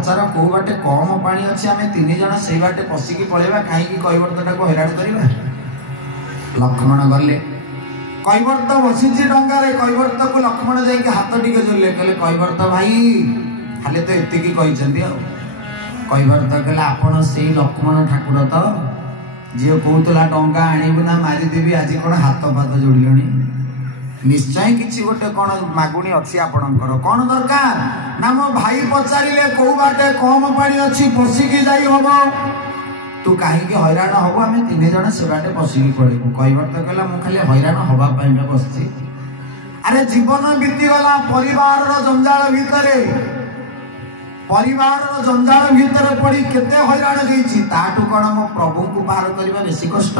पचार कौ बाटे कम पानी अच्छे आम तीन जन से बाटे पशिकी पलैबा कहीं कैवर्तटा को हैरान करवा। लक्ष्मण गले कैवर्त बसी डंगारे कैवर्त को लक्ष्मण जाके हाथ टिके जोड़े कहले कैवर्त भाई खाली तो एति कैवर्त कहले आपण से लक्ष्मण ठाकुर तो जी कहला टंका आणबू ना मारिदेवी आज कौन हाथ पात जोड़िल निश्चय किसी गोटे कौन मागुणी अच्छी आपणकर कौन दरकार ना मो भाई पचारे कौ बाटे कम पानी अच्छी पशिकी जाई हम तू कहीं हैरान हम आम तीन जन से बाटे पशिकी पड़ेबू। कैवर्त कहला मु खाली हैरान हवाई बस अरे जीवन बीतीगला परिवार जंजाल भितर पड़ी केते हैरान होती ताठू कौन मो प्रभु को पार करवा बेसी कष्ट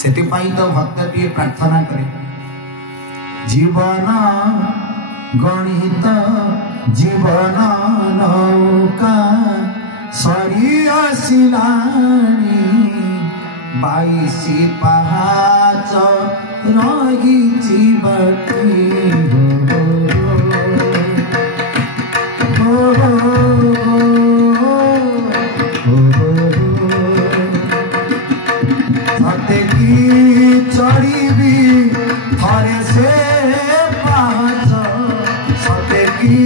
से तो भक्तटीए प्रार्थना करे जीवन गणित जीवन नौका सरी आसिलानी 22 पहाच रही जीवती सते की चढ़ी थरे से पहाच सते की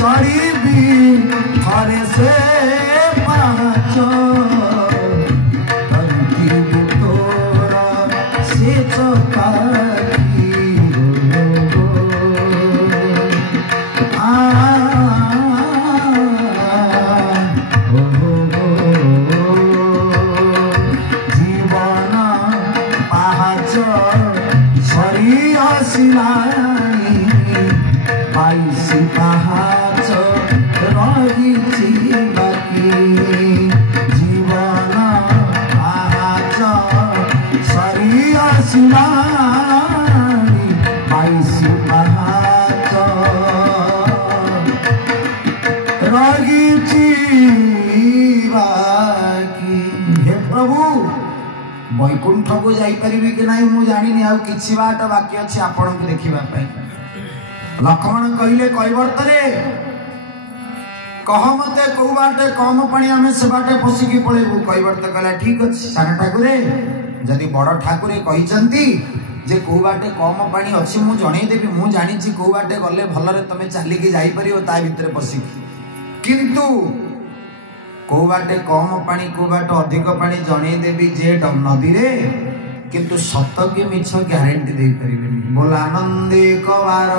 चढ़ी थरे से पहाच से चौपाई जीवन पहाच सरी आसिलानी 22 पहाच रही बाकी जीवन पहाच सरी आसिलानी 22 पहाच रही बाकी। हे प्रभु वैकुंठ को जापरि कि ना मुझे जानी आ कि बाट बाकी अच्छे आपण को देखा। लक्ष्मण कहले कैवर्त रे कह मते कौ बाटे कम पानी आम से बाटे पशिकी पलैबू। कैवर्त कहला ठीक अच्छे सान ठाकुरे जदि बड़ ठाकुरे कहते जे कौ बाटे कम पानी अच्छी मु जनईदेवी मु जानी कौ बाटे गले भलरे तमें चलिकी जापर ता भितर पशिकी किंतु कौ बाटे कम पानी कौ बाटे अधिक पानी जनईदेवी जे नदी रे किंतु सत के मिछ ग्यारंटी दे परिबेनी। बोल आनंदे कवार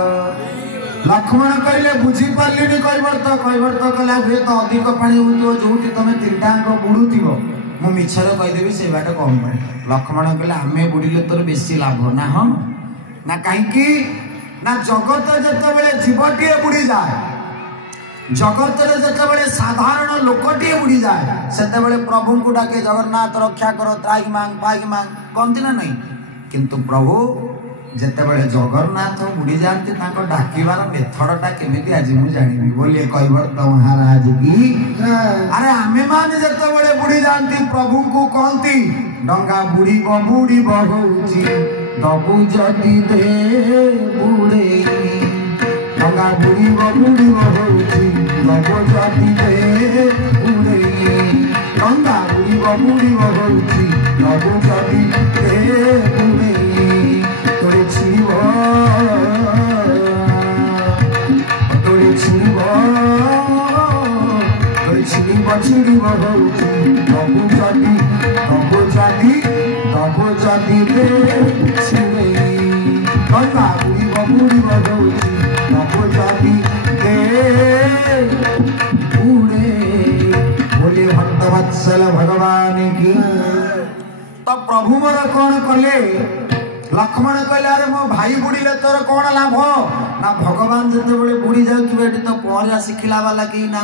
लक्ष्मण कहले बुझी पार्लिनी कैवर्त कहला हुए तो अधिक पानी हो जो तुम तीनटाक बुड़ुव मु मिछर कहीदेवी से बाट कम पानी। लक्ष्मण कहले आमे बुड़िले तोर बेसी लाभ ना हम ना कहीं ना जगत जिते जीवटीए बुड़ी जाए जगत जिते साधारण लोकटीए बुड़ी जाए से प्रभु को डाके जगन्नाथ रक्षा करो त्राही मांग पाई मांग कहती ना नहीं किंतु प्रभु जितेबाला जगन्नाथ बुड़ी जाती डाकिबार मेथडटा केमिति आज मुझे जानी बोलिए कैवर्त महाराज की। अरे आमे माने जितेबाला बुड़ी जाती प्रभु को कहती डंगा बुड़ी होउची दबु जदि दे बुड़े डंगा बुड़ी होउची दबु जदि दे बुड़े डंगा बुड़ी होउची दबु जदि दे बुड़े तोरे छिड़ब होउची दबु जदि दे छिड़े डंगा बुड़ी होउची दबु जदि दे बुड़े। बोले भक्तवत्सल भगवान की। तो प्रभु मोर कौन कले लक्ष्मण कहले अरे मो भाई बुड़ीले तोर कौन लाभ ना भगवान जिते बुड़ी जाऊे तो पहरा शिखला वाला कहीं ना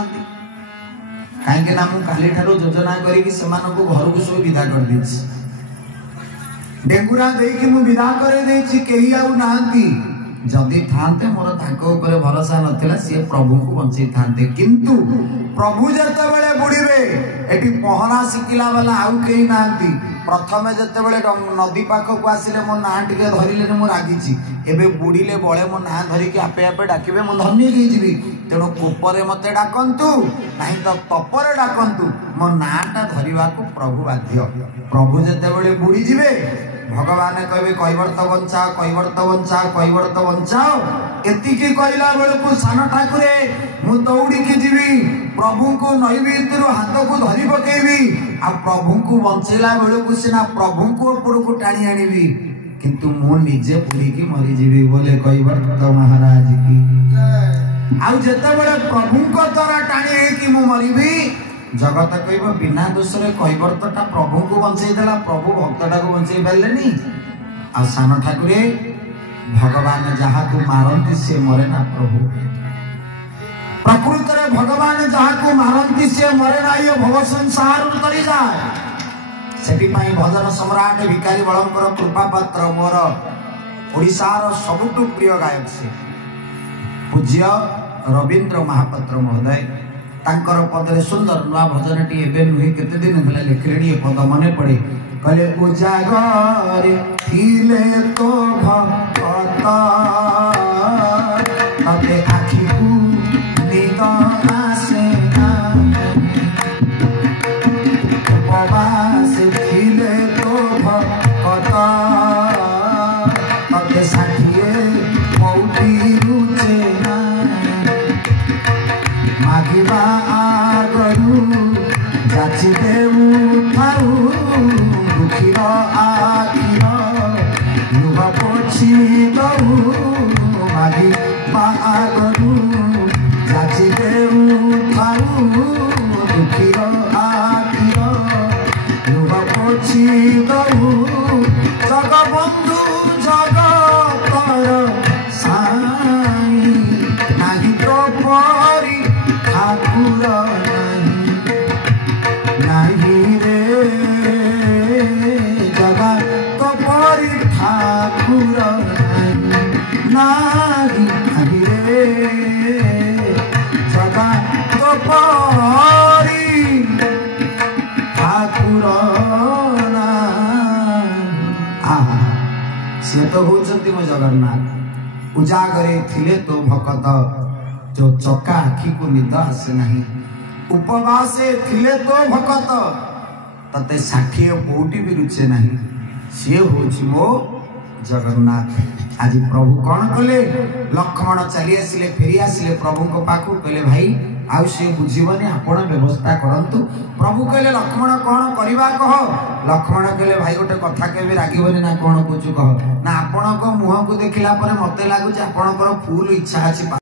कहीं ना मुझे योजना करके घर को सब विदा कर डेंगुरा देकी मु विदा करे कहीं आउ नहांती जदि थांते मोर ताको ऊपर भरोसा नथिला सी प्रभु को बंचई थांते किंतु प्रभु जते बेले बुड़ीबे एटी पहरा शिकिला वाला आउ केही नांती प्रथमे जते बेले नदी पाख को आसिले मो ना टिके धरिले मो रागिची एबे बुड़ीले बळे मो ना धरि के आपे आपे डाकिबे मो धन्य के जीवी तेणु कोपरे मते डाकंतु नहीं तो तपरे डाकंतु मो नाटा धरिबा को प्रभु बाध्य प्रभु जते बेले बुड़ी जिवे भगवान कहबे कैवर्त बंचाओ कैवर्त बंचाओ कैवर्त बंचाओ एतिकी कहला बेलू सान ठाकुरे मु दौड़ी की जीवी प्रभु को नई भीतर हाथ को धरी पकेबी आ प्रभु को बंचेला बेलू सीना प्रभु को ऊपर को टाणी आनिबी किंतु मु निजे बुड़ी की मरी जीवी बोले कैवर्त महाराज की आउ जते बेले प्रभु को द्वारा टाणी की मु मरीबी जगत कहब बिना दोष कैवर्तटा प्रभु को बंचई देला प्रभु भक्तटा को बंचई पारे आ सान ठाकुरे भगवान जहा को मारती से मरे ना प्रभु प्रकृत रे भगवान जहा को मारती से मरे ना ये भव संसार उतरी जाए सेठी पाई भजन सम्राट भिखारी बलंकर कृपा पात्र मोर ओडिशार सबुठु प्रिय गायक से पूज्य रवींद्र महापात्र महोदय तांकर पदरे सुंदर नुआ भजन टी एबे नुहे केते दिन होला लेखलेडी ए पद मने पड़े कहले उजागर थिले तो भक्त तते आखी को निद आसे ना उपवास थिले तो भक्त तते साखिए मौटी रुचे ना मागिबा आगरू जाची देऊ थाऊ दुखीर आखिर लुह पोछि दऊ मागिबा आगरू जाची देऊ थाऊ दुखीर आखिर लुह पोछि दऊ जगबंधु जगतर साई नाही तो परी ठाकुर नहीं रे जगा तो परी ठाकुर नहीं रे जगा तो परी ठाकुर सी तो होचंती मो जगन्नाथ उजागरे थिले तो भकत जो चका आखी को निद आसे नहीं उपवासे थिले तो भकत तते षाठी पौटी भी रुचे नहीं सी होची मो जगन्नाथ आज प्रभु कौन कले लक्ष्मण चली आसिले फेरी आसिले प्रभु को पाखु कहले भाई आउ से बुझीबनी आपण व्यवस्था करंतु प्रभु कहले लक्ष्मण कौन करबा कह लक्ष्मण कहले भाई गोटे कथा केबे रागिबनी ना कौन कुछ कह ना आपण को मुह को देखिला परे मते लागु जे आपण को फुल इच्छा अछि।